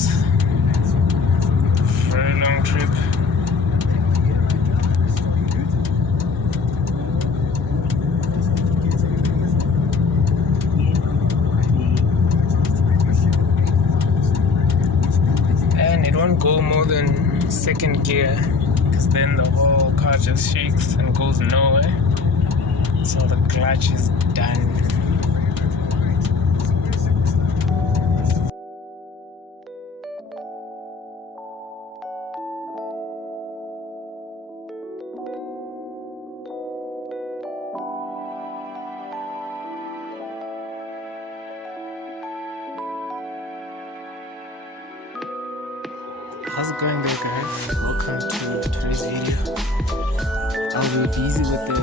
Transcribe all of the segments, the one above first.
Gearbox. Very long trip. And it won't go more than second gear, because then the whole car just shakes and goes nowhere. So the clutch is done. How's it going there, guys? Welcome to today's video. I'll be busy with the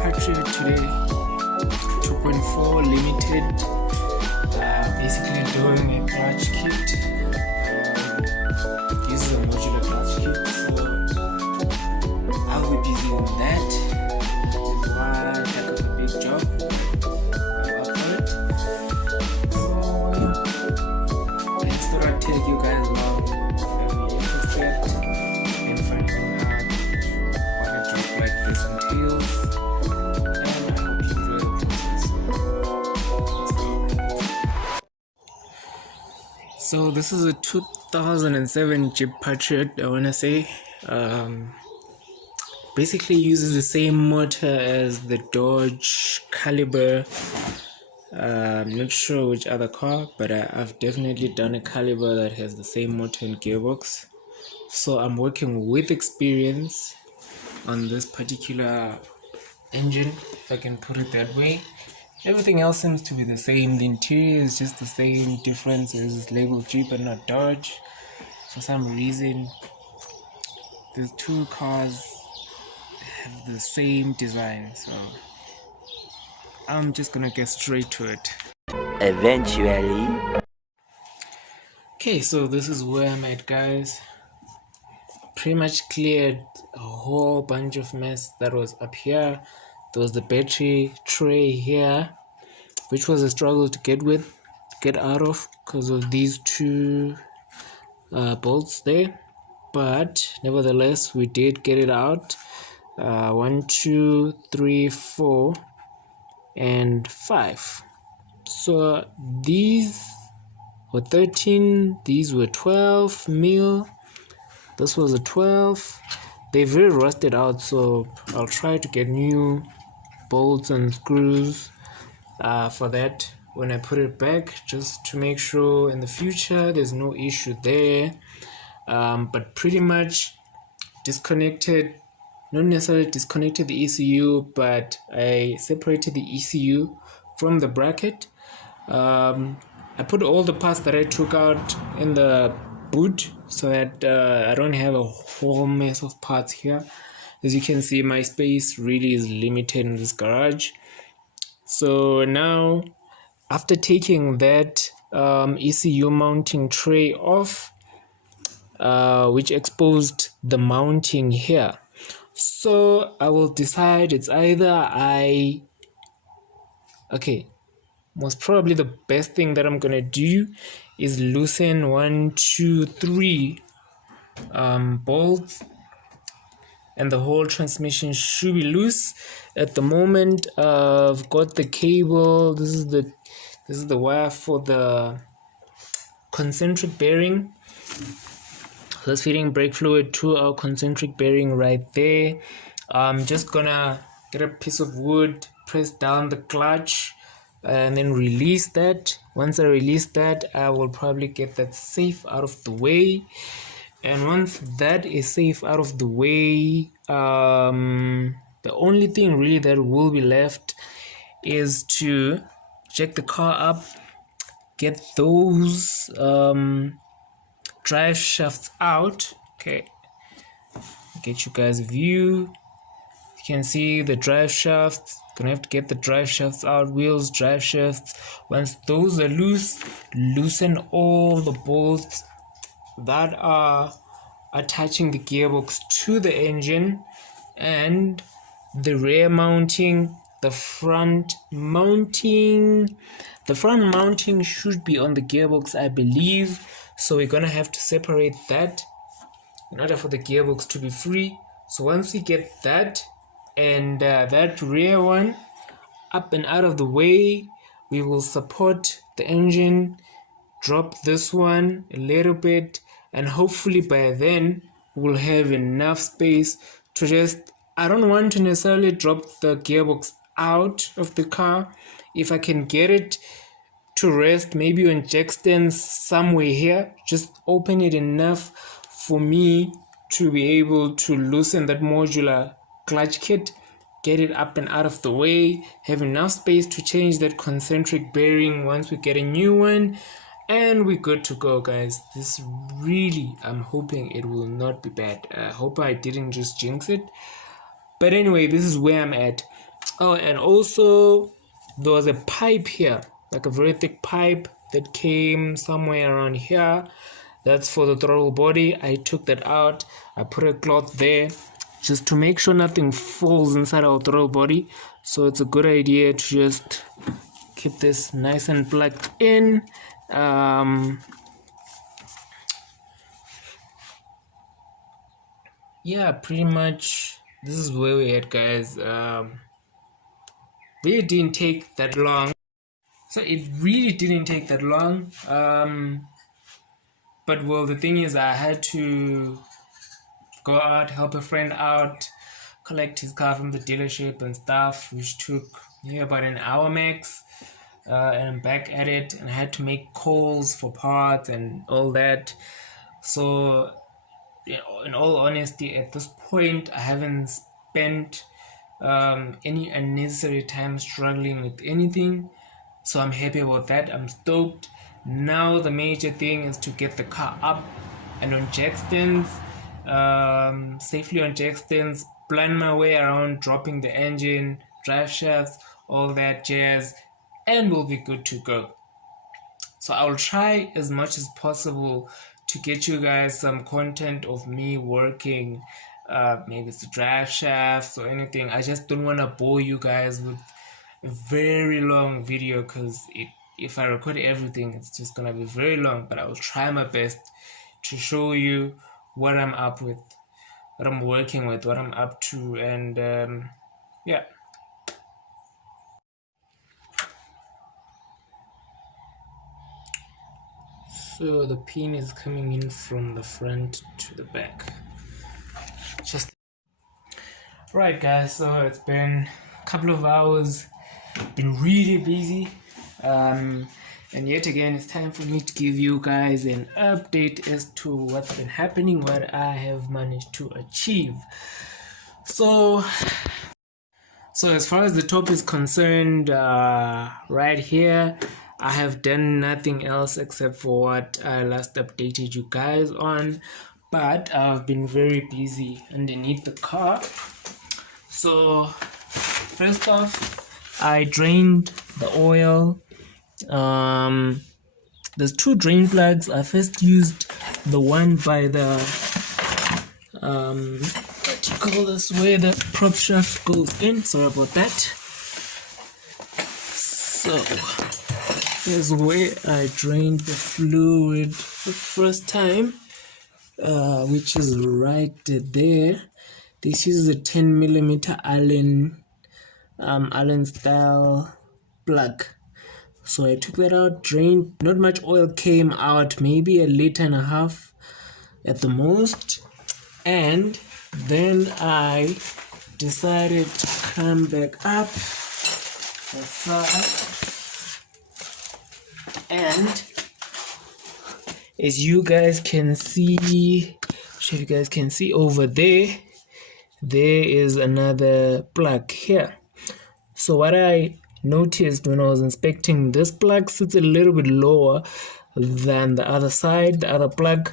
Patriot today, 2.4 limited, basically doing a clutch kit. This is a modular clutch kit, so I'll be busy on that. That is why I got a big job. I'm up for it. So I just thought I'd take you guys along in finding out what a job like this entails, and I hope you enjoy the process. Let's go. So this is a 2007 Jeep Patriot, I want to say. Basically uses the same motor as the Dodge Caliber. I'm not sure which other car, but I've definitely done a Caliber that has the same motor and gearbox. So I'm working with experience on this particular engine, if I can put it that way. Everything else seems to be the same. The interior is just the same. Difference is it's labeled Jeep and not Dodge. For some reason, these two cars have the same design. So I'm just gonna get straight to it. Eventually. Okay, so this is where I'm at, guys. Pretty much cleared a whole bunch of mess that was up here. There was the battery tray here, which was a struggle to get out of because of these two bolts there, but nevertheless we did get it out. 1, 2, 3, 4 and 5. So these were 13, these were 12 mil. This was a 12. They very rusted out, so I'll try to get new bolts and screws for that when I put it back, just to make sure in the future there's no issue there. But pretty much disconnected, not necessarily disconnected the ECU, but I separated the ECU from the bracket. I put all the parts that I took out in the boot so that I don't have a whole mess of parts here. As you can see, my space really is limited in this garage. So now, after taking that ECU mounting tray off, which exposed the mounting here, so I will decide it's either most probably the best thing that I'm gonna do is loosen 1, 2, 3 bolts, and the whole transmission should be loose. At the moment, I've got the cable. This is the wire for the concentric bearing. That's feeding brake fluid to our concentric bearing right there. I'm just gonna get a piece of wood, press down the clutch, and then release that. Once I release that, I will probably get that safe out of the way. And once that is safe out of the way, the only thing really that will be left is to check the car up, get those drive shafts out. Okay, get you guys a view. You can see the drive shafts. Gonna have to get the drive shafts out, wheels, drive shafts. Once those are loose, loosen all the bolts that are attaching the gearbox to the engine, and the rear mounting, the front mounting. The front mounting should be on the gearbox, I believe. so we're gonna have to separate that in order for the gearbox to be free. So once we get that and that rear one up and out of the way, we will support the engine, drop this one a little bit, and hopefully by then we'll have enough space to just, I don't want to necessarily drop the gearbox out of the car. If I can get it to rest maybe on jack stands somewhere here, just open it enough for me to be able to loosen that modular clutch kit, get it up and out of the way, have enough space to change that concentric bearing once we get a new one, and we're good to go, guys. This really, I'm hoping it will not be bad. I hope I didn't just jinx it. But anyway, this is where I'm at. Oh, and also there was a pipe here, like a very thick pipe that came somewhere around here. That's for the throttle body. I took that out. I put a cloth there just to make sure nothing falls inside our throttle body. So it's a good idea to just keep this nice and plugged in. Yeah, pretty much this is where we're at, guys. Really didn't take that long. So it really didn't take that long. But well, the thing is, I had to go out, help a friend out, collect his car from the dealership and stuff, which took about an hour max. And I'm back at it, and I had to make calls for parts and all that. So, in all honesty, at this point, I haven't spent any unnecessary time struggling with anything. So I'm happy about that. I'm stoked. Now the major thing is to get the car up and on jack stands, safely on jack stands, plan my way around dropping the engine, drive shafts, all that jazz, and we'll be good to go. So I'll try as much as possible to get you guys some content of me working, maybe it's the drive shafts or anything. I just don't want to bore you guys with a very long video, because if I record everything, it's just gonna be very long. But I will try my best to show you what I'm up with, what I'm working with, what I'm up to, and yeah. So the pin is coming in from the front to the back. Just right, guys. So it's been a couple of hours. Been really busy. And yet again, it's time for me to give you guys an update as to what's been happening, what I have managed to achieve. So as far as the top is concerned, right here, I have done nothing else except for what I last updated you guys on, but I've been very busy underneath the car. So first off, I drained the oil. There's two drain plugs. I first used the one by the what you call this, where the prop shaft goes in. Sorry about that. So here's where I drained the fluid the first time, which is right there. This is a 10mm Allen style plug. So I took that out, drained. Not much oil came out, maybe a liter and a half at the most. And then I decided to come back up the side, and as you guys can see, if you guys can see over there, there is another plug here. So what I noticed when I was inspecting, this plug sits a little bit lower than the other side, the other plug.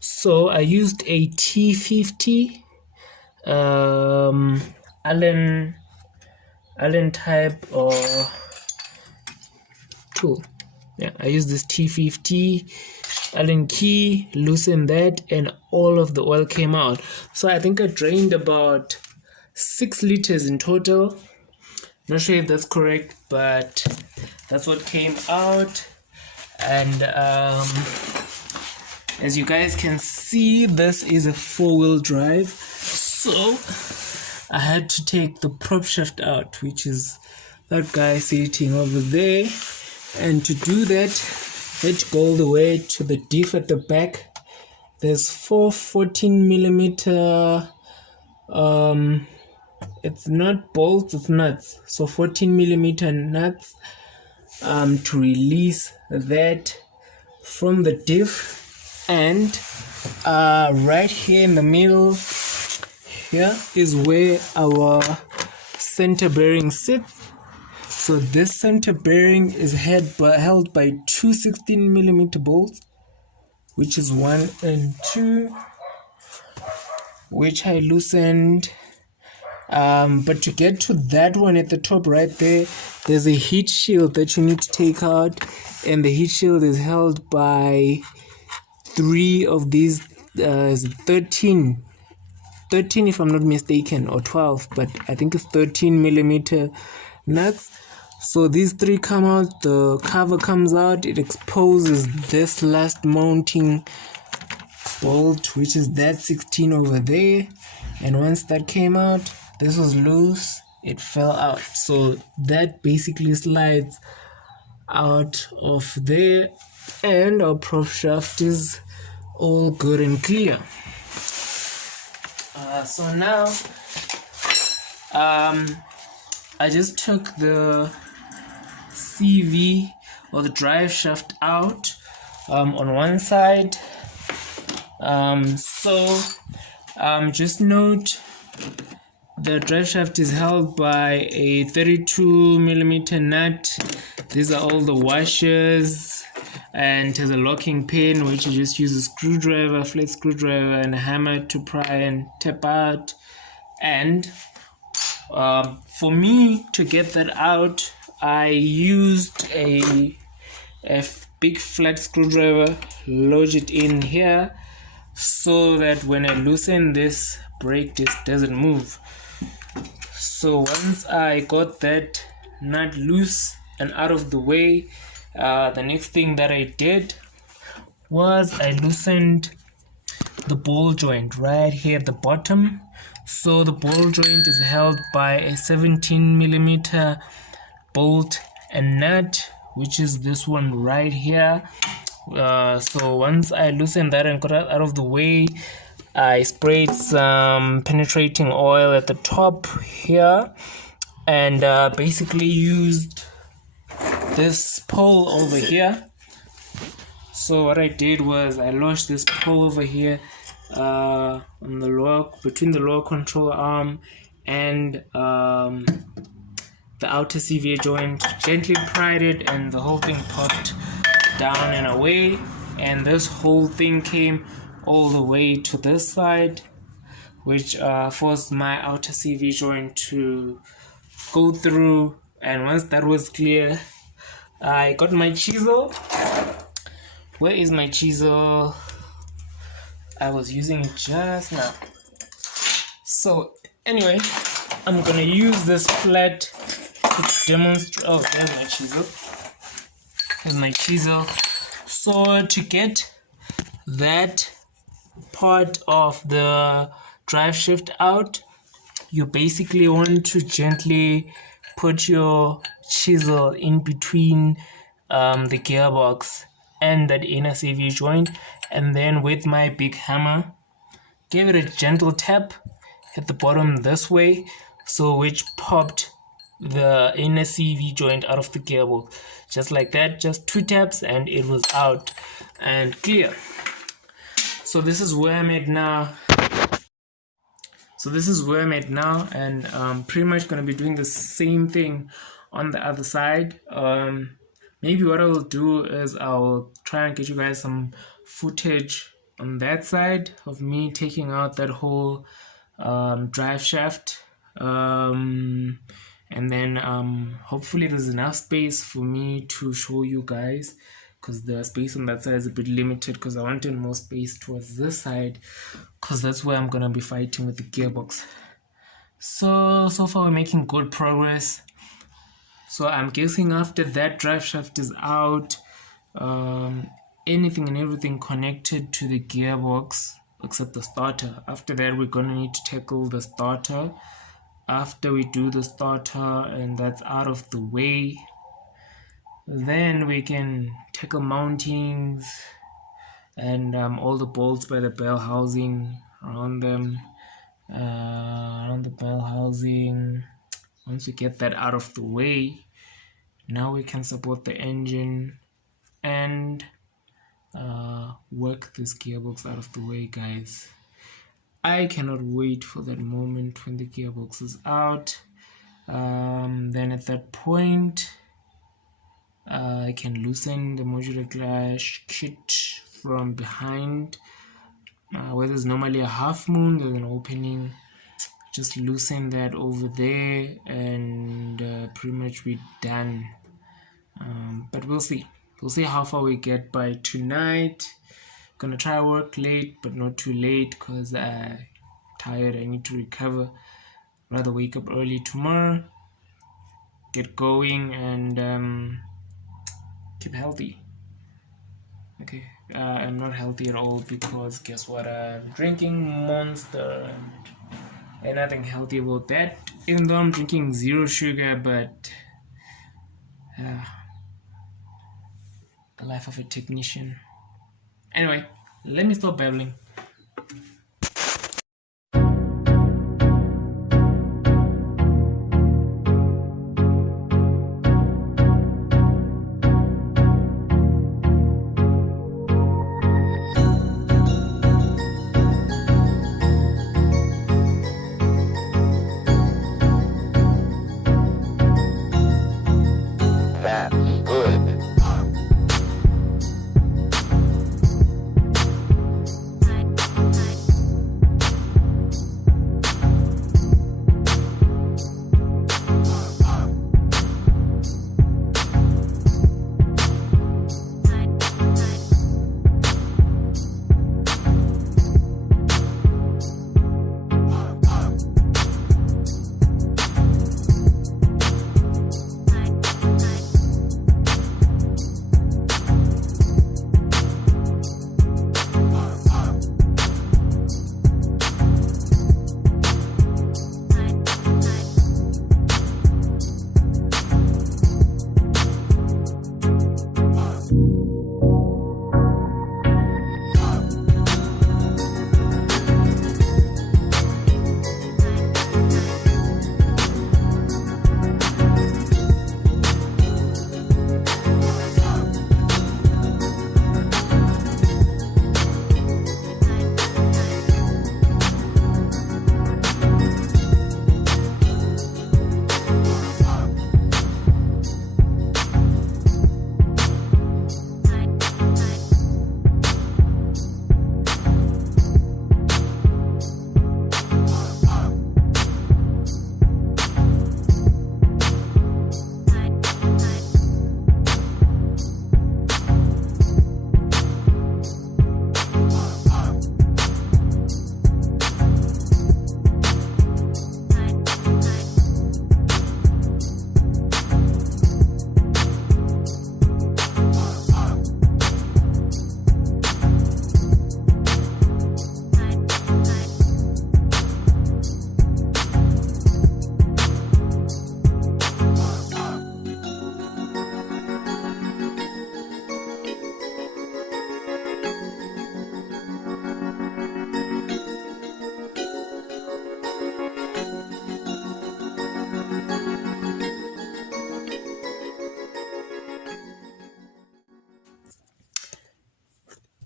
So I used a T50 Allen type or tool. Yeah, I used this T50 Allen key, loosened that, and all of the oil came out. So I think I drained about 6 liters in total. Not sure if that's correct, but that's what came out. And As you guys can see, this is a 4-wheel drive, so I had to take the prop shaft out, which is that guy sitting over there, and to do that I had to go all the way to the diff at the back. There's 4 14mm it's not bolts, it's nuts, so 14mm nuts to release that from the diff. And right here in the middle here is where our center bearing sits. So this center bearing is held by 2 16mm bolts, which is 1 and 2, which I loosened. But to get to that one at the top right there, there's a heat shield that you need to take out, and the heat shield is held by 3 of these 13 if I'm not mistaken, or 12, but I think it's 13mm nuts. So these 3 come out, the cover comes out, it exposes this last mounting bolt, which is that 16 over there, and once that came out, this was loose, it fell out. So that basically slides out of there, and our prop shaft is all good and clear. So now I just took the CV or the drive shaft out on one side. Just note the drive shaft is held by a 32mm nut. These are all the washers, and has a locking pin which you just use a screwdriver, flat screwdriver, and a hammer to pry and tap out. And for me to get that out, I used a big flat screwdriver, lodge it in here so that when I loosen this, brake disc doesn't move. So once I got that nut loose and out of the way, the next thing that I did was I loosened the ball joint right here at the bottom. So the ball joint is held by a 17mm bolt and nut, which is this one right here. So once I loosened that and got it out of the way, I sprayed some penetrating oil at the top here, and basically used this pole over here. So what I did was I lodged this pole over here on the lower, between the lower control arm and the outer CVA joint, gently pried it, and the whole thing popped down and away, and this whole thing came all the way to this side, which forced my outer CV joint to go through. And once that was clear, I got my chisel. Where is my chisel? I was using it just now. So anyway, I'm gonna use this flat to demonstrate. Oh, there's my chisel. Here's my chisel. So to get that part of the drive shaft out, you basically want to gently put your chisel in between the gearbox and that inner CV joint, and then with my big hammer give it a gentle tap at the bottom this way, so which popped the inner CV joint out of the gearbox, just like that. Just 2 taps and it was out and clear. So this is where I'm at now. And pretty much gonna be doing the same thing on the other side. Maybe what I will do is I'll try and get you guys some footage on that side of me taking out that whole drive shaft, and then hopefully there's enough space for me to show you guys, because the space on that side is a bit limited, because I wanted more space towards this side, because that's where I'm gonna be fighting with the gearbox. So far we're making good progress. So I'm guessing after that drive shaft is out, anything and everything connected to the gearbox except the starter. After that, we're gonna need to tackle the starter. After we do the starter and that's out of the way, then we can tackle mountings and all the bolts by the bell housing around them, around the bell housing. Once we get that out of the way, now we can support the engine and work this gearbox out of the way, guys. I cannot wait for that moment when the gearbox is out. Then at that point, I can loosen the modular clutch kit from behind. Where there's normally a half moon, there's an opening. Just loosen that over there and pretty much we're done. But we'll see how far we get by tonight. Gonna try work late but not too late because I'm tired. I need to recover. Rather wake up early tomorrow, get going and keep healthy. Okay, I'm not healthy at all because guess what, I'm drinking Monster and nothing healthy about that, even though I'm drinking zero sugar. But the life of a technician. Anyway, let me stop babbling.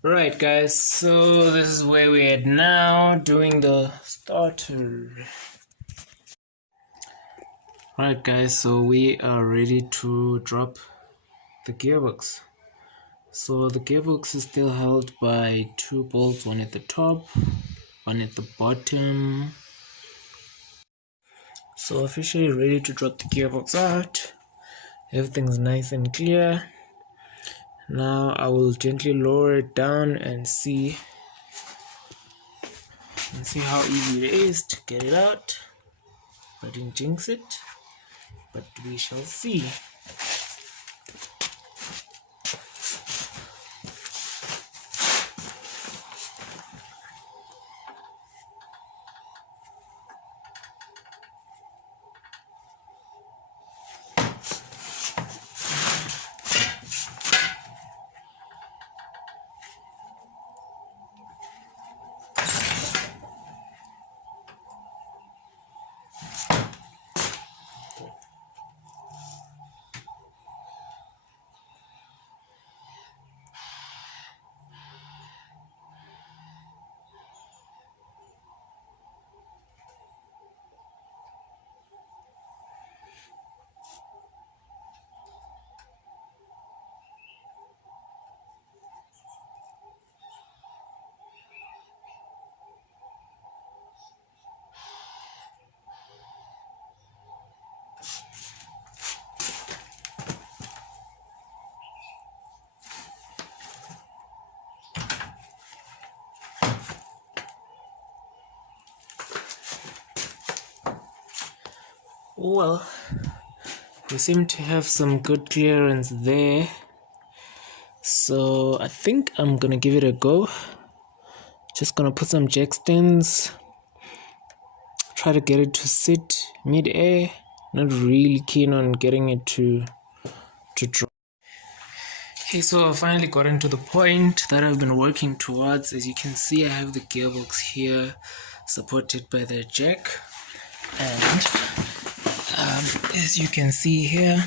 Right guys, so this is where we're at now, doing the starter. Right guys, so we are ready to drop the gearbox. So the gearbox is still held by two bolts, one at the top, one at the bottom. So officially ready to drop the gearbox out. Everything's nice and clear. Now I will gently lower it down and see how easy it is to get it out. I didn't jinx it, but we shall see. Well, we seem to have some good clearance there. So I think I'm gonna give it a go. Just gonna put some jack stands, try to get it to sit mid-air. Not really keen on getting it to drop. Okay, so I finally gotten to the point that I've been working towards. As you can see, I have the gearbox here supported by the jack, and as you can see here,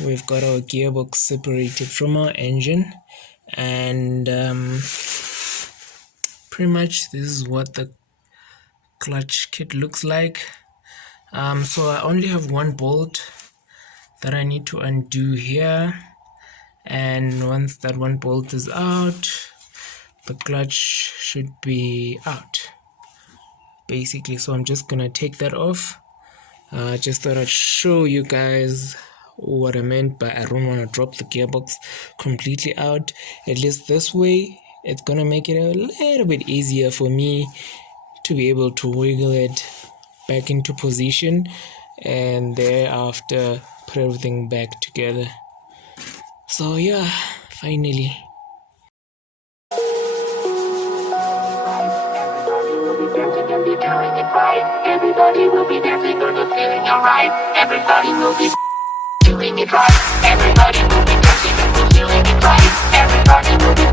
we've got our gearbox separated from our engine, and pretty much this is what the clutch kit looks like. So I only have one bolt that I need to undo here, and once that one bolt is out, the clutch should be out basically. So I'm just gonna take that off. Just thought I'd show you guys what I meant by I don't want to drop the gearbox completely out. At least this way it's gonna make it a little bit easier for me to be able to wiggle it back into position and thereafter put everything back together. So yeah, finally. Everybody will be dancing on the feeling alright. Everybody will be doing it right. Everybody will be dancing and feeling it right. Everybody will be